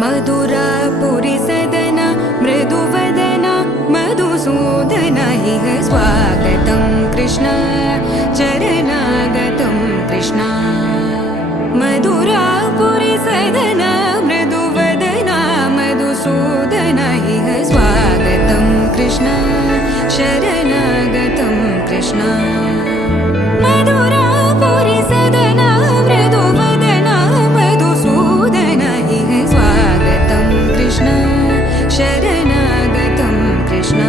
मधुरापुरी सदना मृदुवदना मधुसूदन इह स्वागतं कृष्ण चरणागतं कृष्ण मधुरापुरी सदना मृदुवदना मधुसूदन इह स्वागतं कृष्ण शरणागतं कृष्ण मधुरापुरी सदना मृदुवदना मधुसूदन इह स्वागतं कृष्ण शरणागतं कृष्ण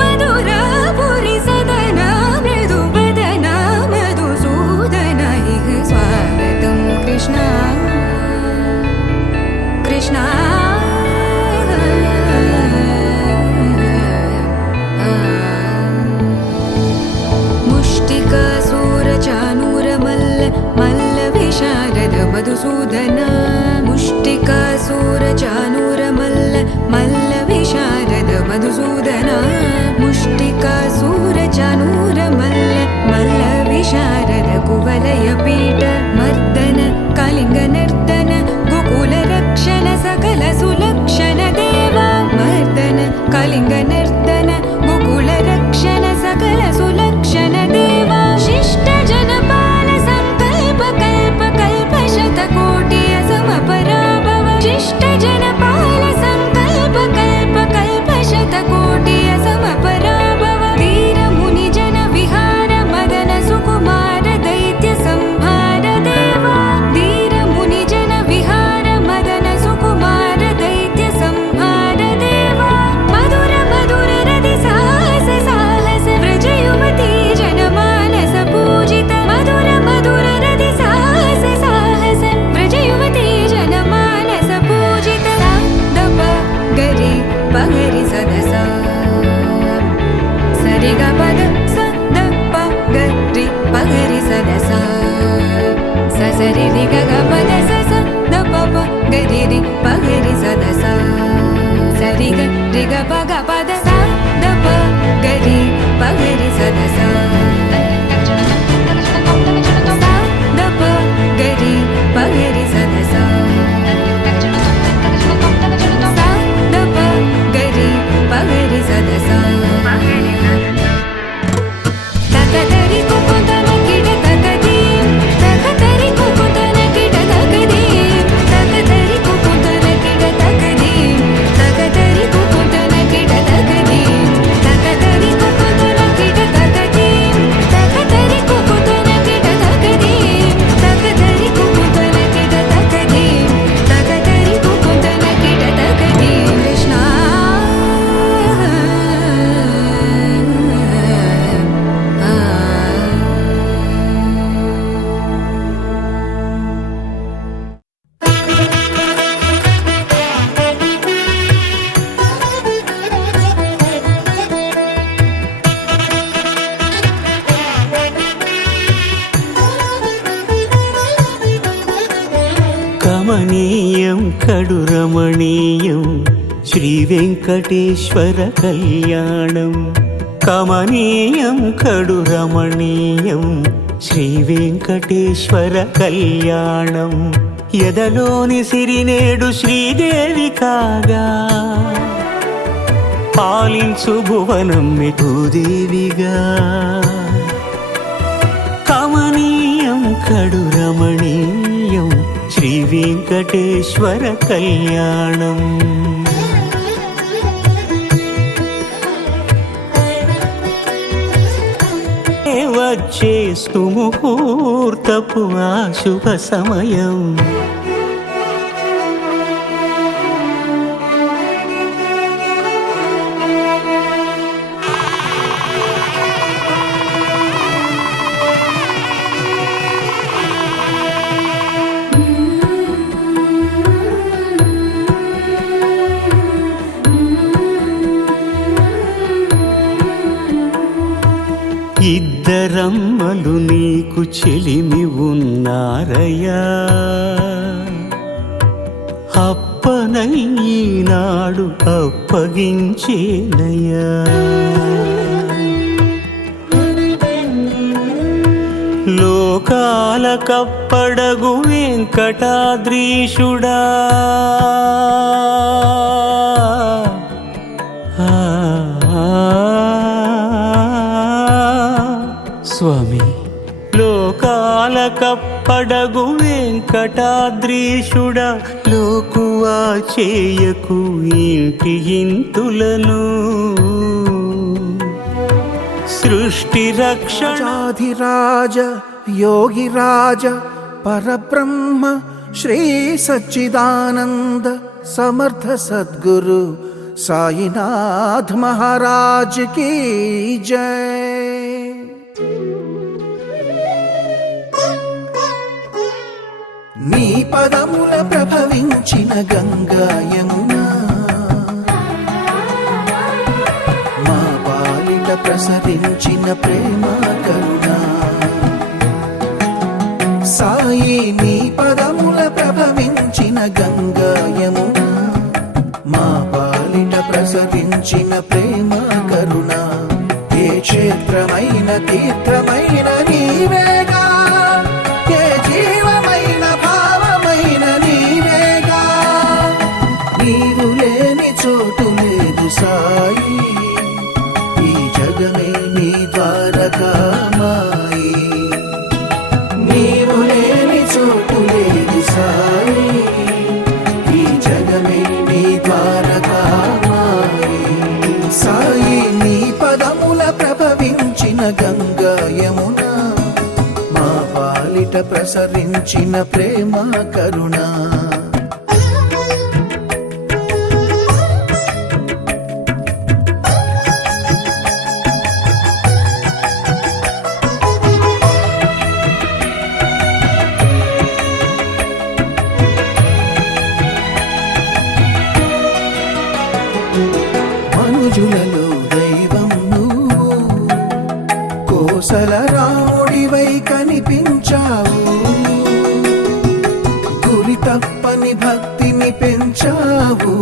मधुरापुरी सदना मृदुवदना मधुसूदन इह स्वागतं कृष्ण कृष्ण मुष्टिकासूरचानूरमल्ल मल्लविशारद मधुसूदन मुष्टिकासूरचानूरमल्ल मल्लविशारद मधुसूदन मुष्टिकासूरचानूरमल्ल मल्लविशारद कुवलयपीठ मर्दन कलिङ्गनर्दन गोकुलरक्षण सकल सुलक्षण देवा मर्दन कलिङ्गनर्दन गोकुलरक्षण सकल सुलक्षण देवा शिष्ट जनपाल संकल्प कल्प कल्प शतकोटि असमपराभव शिष्ट जनपाल संकल्प कल्प कल्प शतकोटि असमपराभव वीर मुनि जन विहार मदन सुकुमार दैत्य संहार देवा वीर मुनि जन विहार मदन सुकुमार दैत्य संहार देवा मधुर मधुर रति साहस साहस व्रज युवती जनमानस पूजित मधुर मधुर रति साहस साहस व्रज युवती जनमानस पूजित दप गरि पगरि सदसा सरि ग पद स द प गरि पगरि सदसा स सरि रि ग ग पद स स द प प गरि रि पगरि सदसा सरि ग रि ग प ग पद स द प गरि पगरि सदसा द प गरि पगरि सदसा द प गरि पगरि सदसा तकदरि कुकुतन किड तकदीं तकदरि कुकुतन किड तकदीं तकदरि कुकुतन किड तकदीं तकदरि कुकुतन किड तकदीं तकदरि कुकुतन किड तकदीं तकदरि कुकुतन किड तकदीं तकदरि कुकुतन किड तकदीं तकदरि कुकुतन किड तकदीं कृष्ण కమనీయం కడురమణీయం శ్రీ వెంకటేశ్వర కళ్యాణం కమనీయం కడురమణీయం శ్రీ వెంకటేశ్వర కళ్యాణం ఎదలోని సిరినేడు శ్రీదేవి కాగా పాలించు భువనం భూదేవిగా కమనీయం కడురమణీయం శ్రీ వెంకటేశ్వర కళ్యాణం వచ్చేస్తు ముహూర్తపు ఆ శుభ సమయం ఇద్దరమ్మలు నీకు చెలిమి ఉన్నారయ్యా అప్పనయ్యనాడు అప్పగించేనయ్యా లోకాల కప్పడగు వెంకటాద్రీషుడా స్వామి లోకాల కప్పడగు వెంకటాద్రీషుడా లోకువా చేయకు ఇంటి ఇంతులను సృష్టి రాజాధిరాజ యోగిరాజ పరబ్రహ్మ శ్రీ సచ్చిదానంద సమర్థ సద్గురు సాయినాథ్ మహారాజ్ की जय। నీ పదముల ప్రభవించిన గంగా యమునా మా పాలిట ప్రసరించిన ప్రేమ కరుణ సాయి నీ పదముల ప్రభవించిన గంగా యమునా మా పాలిట ప్రసరించిన ప్రేమ కరుణ ఏ క్షేత్రమైన తీర్థమైన నీవేగా ఏ జీవమైన భావమైన నీవేగా నీవు లేని చోటు లేదు సాయి ఈ జగమే నీ ద్వారకామాయి నీవు లేని చోటు లేదు సాయి ఈ జగమే నీ ద్వారకామాయి సాయి నీ పదముల ప్రభవించిన గంగా యమునా మా పాలిట ప్రసరించిన ప్రేమ కరుణ మనుజులలో దైవం నువ్వు కోసల రాముడివై కనిపించావు గురి తప్పని భక్తిని పెంచావు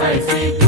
ऐसी